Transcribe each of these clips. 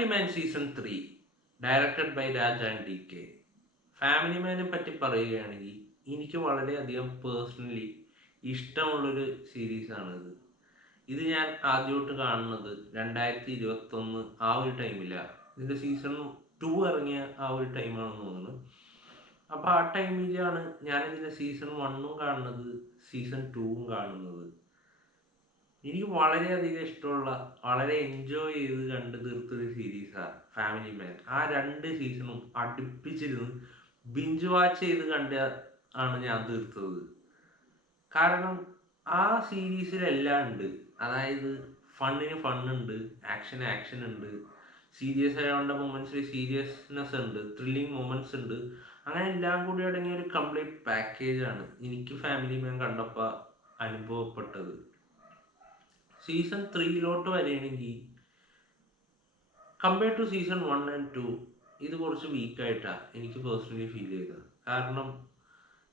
Family man season 3 directed by Raj and D K. Family മാനെ പറ്റി പറയുകയാണെങ്കിൽ എനിക്ക് വളരെയധികം പേഴ്സണലി ഇഷ്ടമുള്ളൊരു സീരീസാണിത്. ഇത് ഞാൻ ആദ്യമായിട്ട് കാണുന്നത് 2021 ആ ഒരു ടൈമിലാണ്. ഇതിൻ്റെ സീസൺ 2 ഇറങ്ങിയ ആ ഒരു ടൈമാണെന്ന് തോന്നുന്നു. അപ്പോൾ ആ ടൈമിലാണ് ഞാനിതിൻ്റെ സീസൺ 1ഉം കാണുന്നത്, സീസൺ 2ഉം കാണുന്നത്. എനിക്ക് വളരെയധികം ഇഷ്ടമുള്ള, വളരെ എൻജോയ് ചെയ്ത് കണ്ടു തീർത്തൊരു സീരീസാണ് ഫാമിലി മാൻ. ആ 2 സീസണും അടുപ്പിച്ചിരുന്ന് ബിഞ്ച് വാച്ച് ചെയ്ത് ആണ് ഞാൻ തീർത്തത്. കാരണം ആ സീരീസിലെല്ലാം ഉണ്ട്. അതായത് ഫണ്ണിന് ഫണ്ണുണ്ട്, ആക്ഷൻ ഉണ്ട്, സീരിയസ് ആയതുകൊണ്ട് മൊമെന്റ്സിൽ സീരിയസ്നെസ് ഉണ്ട്, ത്രില്ലിങ് മൊമെന്റ്സ് ഉണ്ട്. അങ്ങനെ എല്ലാം കൂടി അടങ്ങിയ ഒരു കംപ്ലീറ്റ് പാക്കേജാണ് എനിക്ക് ഫാമിലി മാൻ കണ്ടപ്പോൾ അനുഭവപ്പെട്ടത്. സീസൺ 3 വരികയാണെങ്കിൽ കമ്പയർ ടു സീസൺ 1 ആൻഡ് 2 ഇത് കുറച്ച് വീക്കായിട്ടാണ് എനിക്ക് പേഴ്സണലി ഫീൽ ചെയ്തത്. കാരണം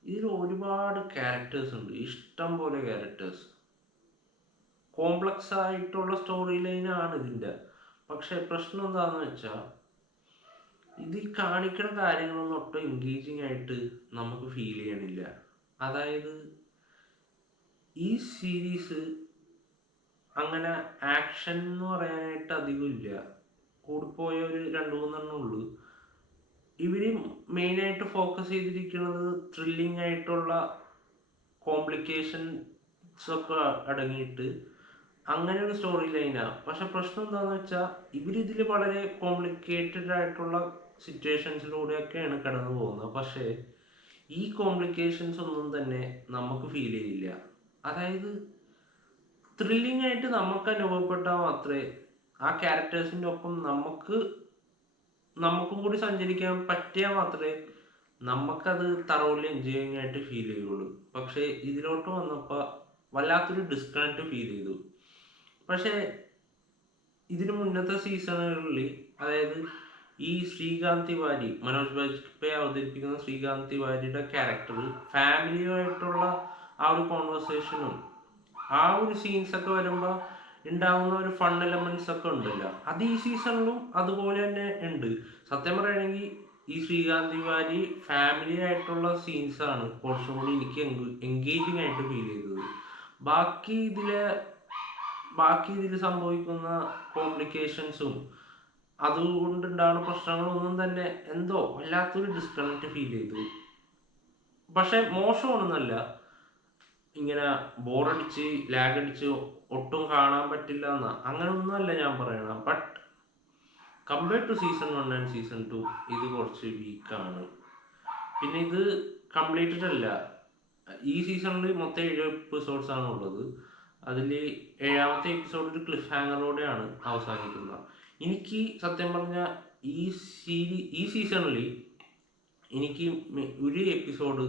ഇതിൽ ഒരുപാട് ക്യാരക്ടേഴ്സ് ഉണ്ട്, ഇഷ്ടം പോലെ ക്യാരക്ടേഴ്സ്. കോംപ്ലക്സ് ആയിട്ടുള്ള സ്റ്റോറി ലൈനാണ് ഇതിൻ്റെ. പക്ഷെ പ്രശ്നം എന്താണെന്ന് വെച്ചാൽ ഇതിൽ കാണിക്കുന്ന കാര്യങ്ങളൊന്നും ഒട്ടും എൻഗേജിങ് ആയിട്ട് നമുക്ക് ഫീൽ ചെയ്യണില്ല. അതായത് ഈ സീരീസ് അങ്ങനെ ആക്ഷൻ എന്ന് പറയാനായിട്ട് അധികം ഇല്ല. കൂടിപ്പോയ ഒരു 2-3 ഉള്ളൂ. ഇവര് മെയിനായിട്ട് ഫോക്കസ് ചെയ്തിരിക്കുന്നത് ത്രില്ലിംഗ് ആയിട്ടുള്ള കോംപ്ലിക്കേഷൻസ് ഒക്കെ അടങ്ങിയിട്ട് അങ്ങനെ ഒരു സ്റ്റോറി ലൈനാണ്. പക്ഷെ പ്രശ്നം എന്താണെന്ന് വെച്ചാൽ ഇവരിതിൽ വളരെ കോംപ്ലിക്കേറ്റഡ് ആയിട്ടുള്ള സിറ്റുവേഷൻസിലൂടെയൊക്കെയാണ് കടന്നു പോകുന്നത്. പക്ഷേ ഈ കോംപ്ലിക്കേഷൻസ് ഒന്നും തന്നെ നമുക്ക് ഫീൽ ചെയ്യില്ല. അതായത് ത്രില്ലിംഗ് ആയിട്ട് നമുക്ക് അനുഭവപ്പെട്ടാൽ മാത്രമേ ആ ക്യാരക്ടേഴ്സിൻ്റെ ഒപ്പം നമുക്കും കൂടി സഞ്ചരിക്കാൻ പറ്റിയാൽ മാത്രമേ നമുക്കത് തറോലി എൻജോയിങ് ആയിട്ട് ഫീൽ ചെയ്യുള്ളൂ. പക്ഷേ ഇതിലോട്ട് വന്നപ്പോൾ വല്ലാത്തൊരു ഡിസ്കണക്ട് ഫീൽ ചെയ്തു. പക്ഷേ ഇതിന് മുന്നത്തെ സീസണുകളിൽ, അതായത് ഈ ശ്രീകാന്ത് തിവാരി, മനോജ് ബാജ്പേയി അവതരിപ്പിക്കുന്ന ശ്രീകാന്ത് തിവാരിയുടെ ക്യാരക്ടർ ഫാമിലിയുമായിട്ടുള്ള ആ ഒരു കോൺവെർസേഷനും ആ ഒരു സീൻസൊക്കെ വരുമ്പോൾ ഉണ്ടാവുന്ന ഒരു ഫൺ എലമെന്റ്സ് ഒക്കെ ഉണ്ടല്ലോ, അത് ഈ സീസണിലും അതുപോലെ തന്നെ ഉണ്ട്. സത്യം പറയുകയാണെങ്കിൽ ഈ ശ്രീകാന്ത് തിവാരി ഫാമിലി ആയിട്ടുള്ള സീൻസാണ് കുറച്ചും കൂടി എനിക്ക് എൻഗേജിങ് ആയിട്ട് ഫീൽ ചെയ്തത്. ബാക്കി ഇതിൽ സംഭവിക്കുന്ന കോംപ്ലിക്കേഷൻസും അതുകൊണ്ടുണ്ടാകുന്ന പ്രശ്നങ്ങളൊന്നും തന്നെ എന്തോ വല്ലാത്തൊരു ഡിസ്കണക്ട് ഫീൽ ചെയ്തു. പക്ഷെ മോശമാണെന്നല്ല, ഇങ്ങനെ ബോറടിച്ച് ലാഗടിച്ച് ഒട്ടും കാണാൻ പറ്റില്ല എന്നാ അങ്ങനൊന്നുമല്ല ഞാൻ പറയണം. But compare to season 1 and season 2 ഇത് കുറച്ച് വീക്കാണ്. പിന്നെ ഇത് കംപ്ലീറ്റഡ് അല്ല. ഈ സീസണിൽ മൊത്തം 7 എപ്പിസോഡ്സ് ആണ് ഉള്ളത്. അതിൽ 7ാമത്തെ എപ്പിസോഡ് ഒരു ക്ലിഫ് ഹാങ്ങറോടെയാണ് അവസാനിക്കുന്നത്. എനിക്ക് സത്യം പറഞ്ഞാൽ ഈ സീസണിൽ എനിക്ക് ഒരു എപ്പിസോഡ്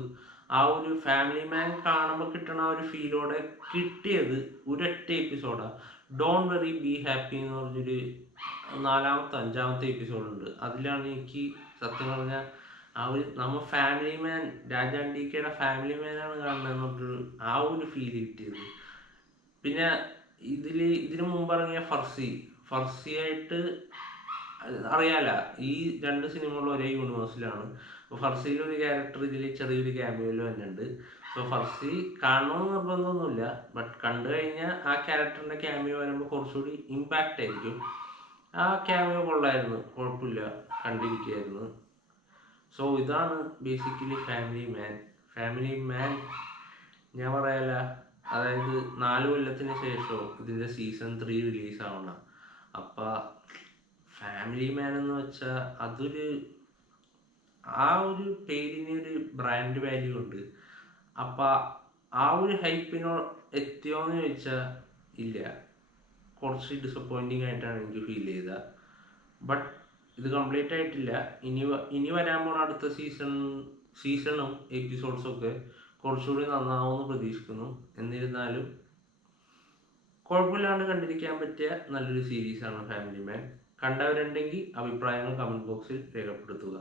ആ ഒരു ഫാമിലി മാൻ കാണുമ്പോൾ കിട്ടണ ആ ഒരു ഫീലോടെ കിട്ടിയത് ഒരൊറ്റ എപ്പിസോഡാണ്. ഡോണ്ട് വെറി ബി ഹാപ്പി എന്ന് പറഞ്ഞൊരു 4ാമത്തെ 5ാമത്തെ എപ്പിസോഡുണ്ട്. അതിലാണ് എനിക്ക് സത്യം പറഞ്ഞാൽ ആ ഒരു ഫാമിലി മാൻ, രാജാ ഡി കെയുടെ ഫാമിലി മാനാണ് കാണുന്നതെന്ന് പറഞ്ഞൊരു ആ ഒരു ഫീൽ കിട്ടിയത്. പിന്നെ ഇതിനു മുമ്പ് ഇറങ്ങിയ ഫർസിയായിട്ട് അറിയാല, ഈ 2 സിനിമകളും ഒരേ യൂണിവേഴ്സിലാണ്. അപ്പോൾ ഫർസിയിലെ ഒരു ക്യാരക്ടർ ഇതിൽ ചെറിയൊരു ക്യാമിയോയിൽ വന്നിട്ടുണ്ട്. സോ ഫർസി കാണണമെന്ന് നിർബന്ധമൊന്നുമില്ല, ബട്ട് കണ്ടു കഴിഞ്ഞാൽ ആ ക്യാരക്ടറിൻ്റെ ക്യാമിയോ വരുമ്പോൾ കുറച്ചുകൂടി ഇമ്പാക്റ്റ് ആയിരിക്കും. ആ ക്യാമിയോ കൊള്ളായിരുന്നു, കുഴപ്പമില്ല, കണ്ടിരിക്കുകയായിരുന്നു. സോ ഇതാണ് ബേസിക്കലി ഫാമിലി മാൻ ഞാൻ പറയാല. അതായത് 4 കൊല്ലത്തിന് ശേഷം ഇതിൻ്റെ സീസൺ 3 റിലീസ് ആവണം. അപ്പം ഫാമിലി മാൻ എന്ന് വെച്ചാൽ ആ ഒരു പേരിന് ഒരു ബ്രാൻഡ് വാല്യൂ ഉണ്ട്. അപ്പം ആ ഒരു ഹൈപ്പിനോ എത്തിയോന്ന് ചോദിച്ചാൽ ഇല്ല. കുറച്ച് ഡിസപ്പോയിൻറ്റിങ് ആയിട്ടാണ് എനിക്ക് ഫീൽ ചെയ്തത്. ബട്ട് ഇത് കംപ്ലീറ്റ് ആയിട്ടില്ല. ഇനി വരാൻ പോണ അടുത്ത സീസണും എപ്പിസോഡ്സൊക്കെ കുറച്ചുകൂടി നന്നാവുമെന്ന് പ്രതീക്ഷിക്കുന്നു. എന്നിരുന്നാലും കുഴപ്പമില്ലാണ്ട് കണ്ടിരിക്കാൻ പറ്റിയ നല്ലൊരു സീരീസാണ് ഫാമിലി മാൻ. കണ്ടവരുണ്ടെങ്കിൽ അഭിപ്രായങ്ങൾ കമൻറ്റ് ബോക്സിൽ രേഖപ്പെടുത്തുക.